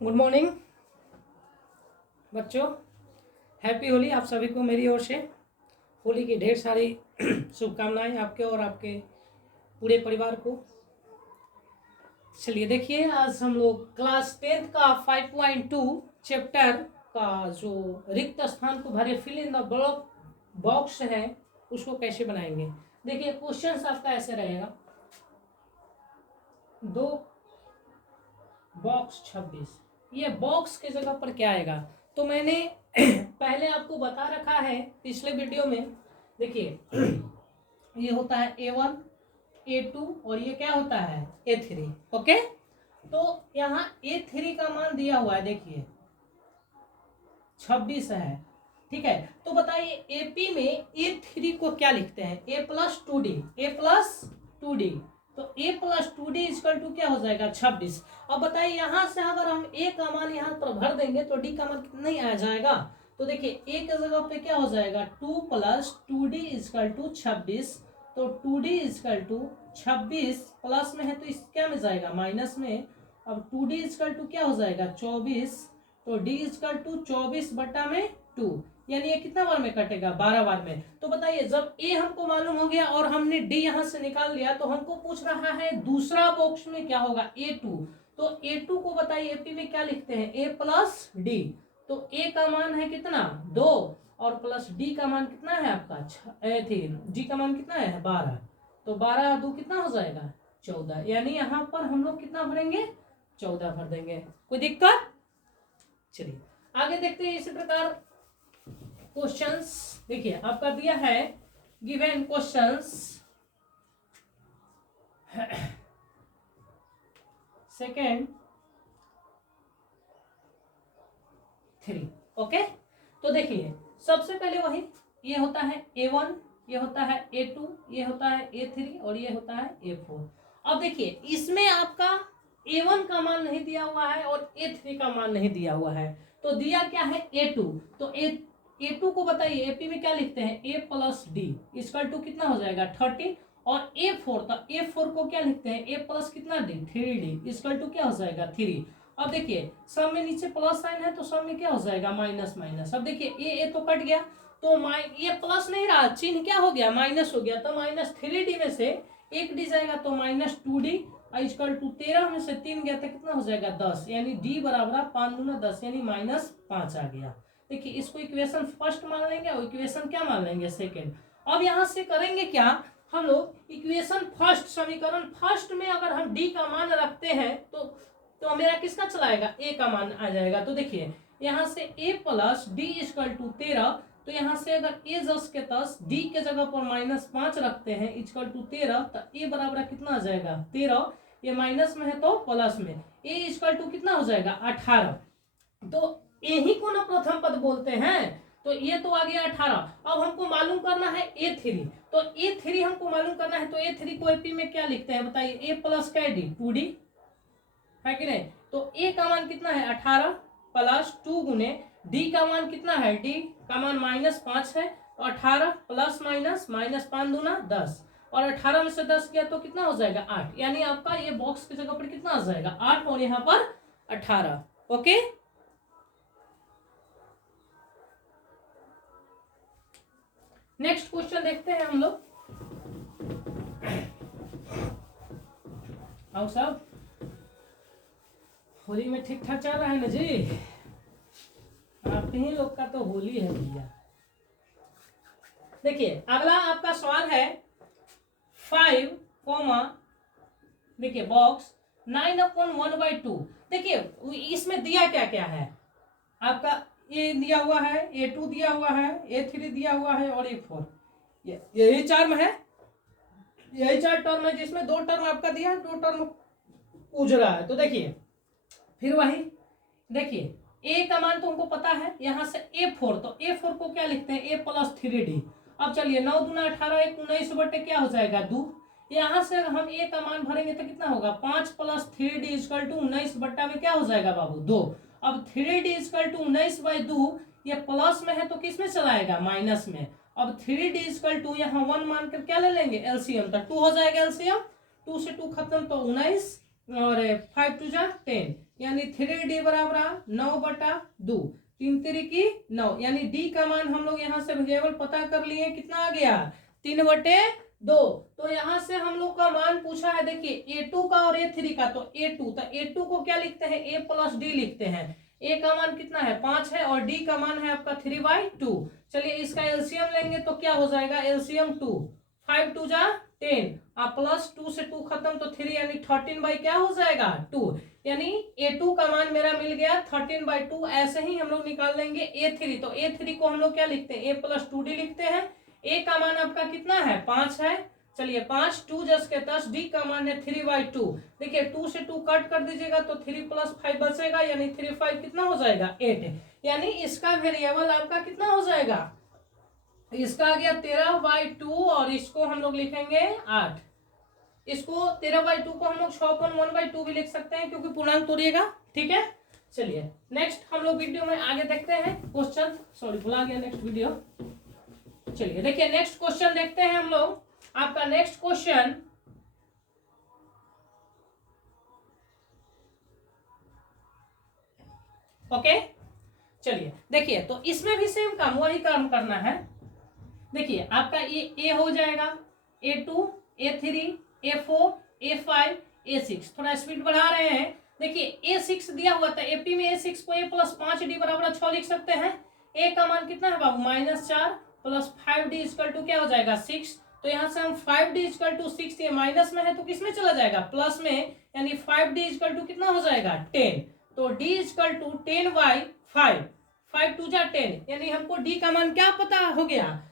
Good morning बच्चों। Happy Holi आप सभी को मेरी ओर से। होली की ढेर सारी शुभकामनाएं आपके और आपके पूरे परिवार को। चलिए देखिए, आज हम लोग क्लास 10th का 5.2 चैप्टर का जो रिक्त स्थान को भरे fill in the blank box है उसको कैसे बनाएंगे। देखिए क्वेश्चंस आपका ऐसे रहेगा, 2 बॉक्स 26, ये बॉक्स के जगह पर क्या आएगा। तो मैंने पहले आपको बता रखा है पिछले वीडियो में। देखिए ये होता है A1 A2 और ये क्या होता है A3। ओके, तो यहाँ A3 का मान दिया हुआ है, देखिए 26 है। ठीक है, तो बताइए AP में A3 को क्या लिखते हैं, A प्लस 2D। तो A plus 2D equal to क्या हो जाएगा 26। अब बताइए यहाँ से अगर हम A का मान यहाँ पर भर देंगे तो D का मान कितना ही आ जाएगा। तो देखिए A के जगह पे क्या हो जाएगा 2 प्लस 2D इक्वल टू 26। तो 2D इक्वल टू 26 प्लस में है तो इस क्या में जाएगा माइनस में। अब 2D इक्वल टू क्या हो जाएगा 24। तो D इक्वल टू 24 बटा में 2, यानी ये कितना बार में कटेगा 12 बार में। तो बताइए जब A हमको मालूम हो गया और हमने D यहां से निकाल लिया तो हमको पूछ रहा है दूसरा बॉक्स में क्या होगा A2। तो A2 को बताइए AP में क्या लिखते हैं A प्लस D। तो A का मान है कितना 2 और प्लस D का मान कितना है आपका 3, G का मान कितना है 12। तो 12 2 कितना हो जाएगा 14, यानी यहाँ पर हम लोग कितना भरेंगे 14 भर देंगे। कोई दिक्कत। चलिए आगे देखते हैं इसी प्रकार क्वेश्चंस। देखिए आपका दिया है गिवन क्वेश्चंस सेकेंड 3। ओके, तो देखिए सबसे पहले वही ये होता है A1, ये होता है A2, ये होता है A3 और ये होता है A4। अब देखिए इसमें आपका A1 का मान नहीं दिया हुआ है और A3 का मान नहीं दिया हुआ है, तो दिया क्या है A2। तो A2 को बताइए AP में क्या लिखते हैं A plus D equal to कितना हो जाएगा 30 और A4, तो A4 को क्या लिखते हैं A प्लस कितना D 3D इक्वल टू क्या हो जाएगा 3। अब देखिए सब में नीचे प्लस साइन है तो सब में क्या हो जाएगा माइनस माइनस। अब देखिए ए तो कट गया तो ये प्लस नहीं रहा, चिन्ह क्या हो गया माइनस हो गया। तो माइनस 3D में से एक डी जाएगा तो माइनस 2D इक्वल टू 13 में से 3 गया तो कितना हो जाएगा 10, यानी D बराबर 5 दूना 10 यानी -5 आ गया। देखिए इसको इक्वेशन फर्स्ट मान लेंगे और इक्वेशन क्या मान लेंगे सेकेंड। अब यहाँ से करेंगे क्या हम लोग इक्वेशन फर्स्ट, समीकरण फर्स्ट में अगर हम D का मान रखते हैं तो मेरा किसका चलाएगा A का मान आ जाएगा। तो देखिए यहाँ से A plus D equal to 13, तो यहाँ से अगर A 10 के 10 D के जगह पर -5 रखते हैं इक्वल टू 13, तो A बराबर कितना आ जाएगा 13, ये माइनस में है तो प्लस में A इक्वल टू कितना हो जाएगा 18। तो A ही को ना प्रथम पद बोलते हैं, तो ये तो आ गया 18। अब हमको मालूम करना है A3, तो A3 हमको मालूम करना है तो A3 को AP में क्या लिखते हैं बताइए A प्लस क्या D 2D है कि नहीं। तो A का मान कितना है 18 प्लस 2 गुने D का मान कितना है D का मान -5 है, तो 18 प्लस -5 दूना 10 और 18 में से 10 गया तो कितना हो जाएगा 8, यानी आपका ये बॉक्स की जगह पर कितना आ जाएगा 8 और यहाँ पर 18। ओके, नेक्स्ट क्वेश्चन देखते हैं हम लोग। आओ साहब, होली में ठीक ठाक चल रहा है ना जी, आप ही लोग का तो होली है भैया। देखिए अगला आपका सवाल है 5, देखिए बॉक्स 9/1/2। देखिए इसमें दिया क्या क्या है आपका, ए दिया हुआ है A2 दिया हुआ है A3 दिया हुआ है और A4, यही टर्म है, यही 4 टर्म है जिसमें 2 टर्म आपका दिया है 2 टर्म पूछ रहा है। तो देखिए फिर वही देखिए A का मान तो हमको पता है, यहाँ से A4, तो A4 को क्या लिखते हैं A प्लस 3D। अब चलिए 9 दूना 18 1 19 बटे क्या हो जाएगा 2, यहाँ से हम A का मान भरेंगे तो कितना होगा 5 प्लस 3D इक्वल टू 19 बट्टा में क्या हो जाएगा बाबू 2। अब 3D इक्वल टू 19/2, ये प्लस में है तो किस में चलाएगा माइनस में। अब 3D इक्वल टू यहाँ 1 मान कर क्या ले लेंगे एलसीएम, तो 2 हो जाएगा एलसीएम, 2 से 2 खत्म तो 19 और 5×2 = 10 यानी 3D बराबर 9/2, 3×3 = 9 यानी डी का मान हम लोग यहाँ से वेरिएबल पता कर लिए, कितना आ गया 3/2। तो यहाँ से हम लोग का मान पूछा है, देखिए A2 का और A3 का, तो A2 को क्या लिखते हैं, A + D लिखते हैं। A का मान कितना है 5 है और D का मान है आपका 3/2। चलिए इसका एलसीएम लेंगे तो क्या हो जाएगा, एलसीएम 2, 5×2 = 10 आप प्लस 2 से 2 खत्म तो 3 यानी 13 क्या हो जाएगा 2, यानी A2 का मान मेरा मिल गया 13/2। ऐसे ही हम लोग निकाल लेंगे A3, तो A3 को हम लोग क्या लिखते हैं, A + 2D लिखते हैं। A का मान आपका कितना है 5 है, चलिए 5, 2 10 के 10, D का मान है 3/2। देखिए 2 से 2 कट कर दीजिएगा तो 3 + 5 बचेगा, यानी 3 5 कितना हो जाएगा 8, यानी इसका वेरिएबल आपका कितना हो जाएगा, इसका आ गया 13/2 और इसको हम लोग लिखेंगे 8। इसको 13/2 को हम लोग 6/1/2 भी लिख सकते हैं क्योंकि पूर्णांक तोड़िएगा, ठीक है। चलिए नेक्स्ट हम लोग वीडियो में आगे देखते हैं क्वेश्चन, सॉरी भुला गया नेक्स्ट वीडियो। चलिए देखिए नेक्स्ट क्वेश्चन देखते हैं हम लोग। आपका नेक्स्ट क्वेश्चन ओके, चलिए देखिए तो इसमें भी सेम काम, वही काम करना है। देखिए आपका ये ए हो जाएगा, A2 A3 A4 A5 A6, थोड़ा स्पीड बढ़ा रहे हैं। देखिए A6 दिया हुआ था, एपी में A6 को A + 5D बराबर 6 लिख सकते हैं। A का मान कितना है बाबू -4 + 5D = क्या हो जाएगा 6, तो यहाँ से हम 5D = 6, ये माइनस में है तो किस में चला जाएगा प्लस में, यानी 5D = कितना हो जाएगा 10, तो D = 10/5, 5×2 = 10, यानी हमको D का मान क्या पता हो गया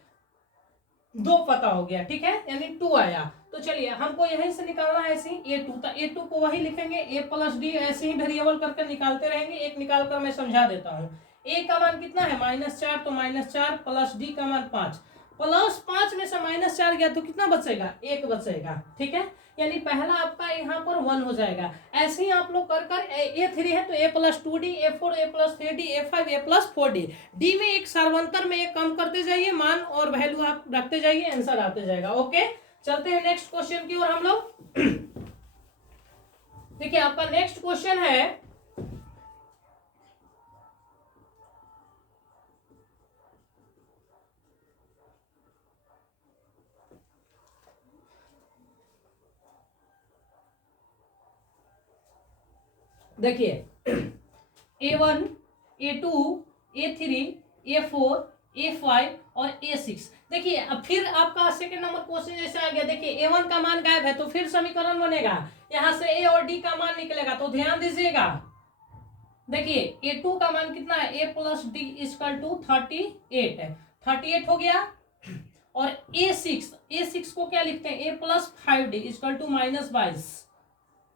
2 पता हो गया, ठीक है, यानी 2 आया। तो चलिए हमको यहीं से निकालना है ऐसे ही A2, तो A2 को वही लिखेंगे A + D, ऐसे ही वेरिएबल करके निकालते रहेंगे। एक निकाल कर मैं समझा देता हूँ। A का मान कितना है -4, तो -4 + D का मान 5, +5 में से -4 गया तो कितना बचेगा 1 बचेगा, ठीक है, यानी पहला आपका यहाँ पर 1 हो जाएगा। ऐसे ही आप लोग कर A3 है तो A + 2D, A4 A + 3D, A5 A + 4D, D में एक सार्वंतर में एक कम करते जाइए, मान और वैल्यू आप रखते जाइए, आंसर आते जाएगा। ओके चलते हैं नेक्स्ट क्वेश्चन की ओर हम लोग। देखिए आपका नेक्स्ट क्वेश्चन है, देखिए A1 A2 A3 A4 A5 और A6। देखिए अब फिर आपका सेकंड नंबर क्वेश्चन जैसे आ गया, देखिए A1 का मान गायब है तो फिर समीकरण बनेगा, यहाँ से A और D का मान निकलेगा, तो ध्यान दीजिएगा। देखिए A2 का मान कितना है A + D = 38 है, 38 हो गया। और A6 को क्या लिखते हैं A + 5D = -22।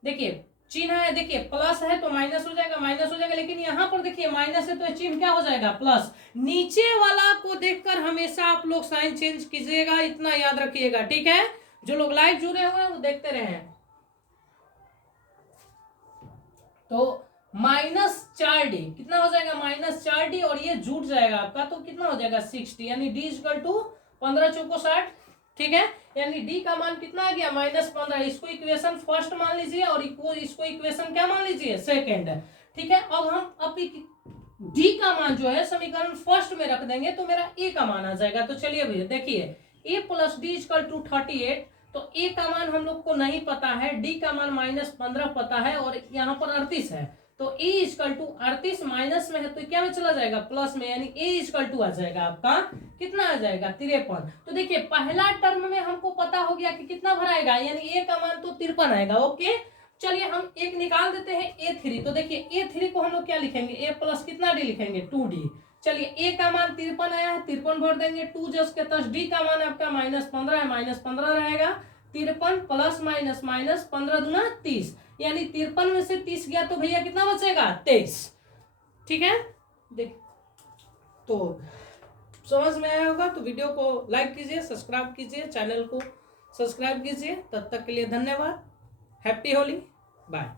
देखिए चिन्ह है, देखिए प्लस है तो माइनस हो जाएगा, लेकिन यहाँ पर देखिए माइनस है तो चिन्ह क्या हो जाएगा प्लस। नीचे वाला को देखकर हमेशा आप लोग साइन चेंज कीजिएगा, इतना याद रखिएगा, ठीक है। जो लोग लाइव जुड़े हुए हैं वो देखते रहे। तो -4D कितना हो जाएगा -4D, और ये जुट जाएगा आपका तो कितना हो जाएगा 60, यानी D = 15 चौको 60, ठीक है, यानी D का मान कितना आ गया -15। इसको इक्वेशन फर्स्ट मान लीजिए और इसको इक्वेशन क्या मान लीजिए सेकंड, ठीक है। अब हम D का मान जो है समीकरण फर्स्ट में रख देंगे तो मेरा A का मान आ जाएगा। तो चलिए भैया देखिए A + D = 38, तो A का मान हम लोग को नहीं पता है, D का मान -15 पता है और यहाँ पर 38 है, तो A = 38 माइनस में है तो क्या में चला जाएगा प्लस में, यानी A = आ जाएगा आपका कितना आ जाएगा 53। तो देखिए पहला टर्म में हमको पता हो गया कि कितना भराएगा, यानी A का मान तो 53 आएगा। ओके चलिए हम एक निकाल देते हैं A3, तो देखिए A3 को हम लोग क्या लिखेंगे A + कितना D लिखेंगे 2D। चलिए A का मान 53 आया है, 53 भर देंगे, 2 10 के 10, D का मान आपका -15 है, -15 रहेगा, 53 ± -15 दूना 30, यानी 53 में से 30 गया तो भैया कितना बचेगा 23, ठीक है। देख तो समझ में आया होगा, तो वीडियो को लाइक कीजिए, सब्सक्राइब कीजिए, चैनल को सब्सक्राइब कीजिए। तब तक के लिए धन्यवाद, हैप्पी होली, बाय।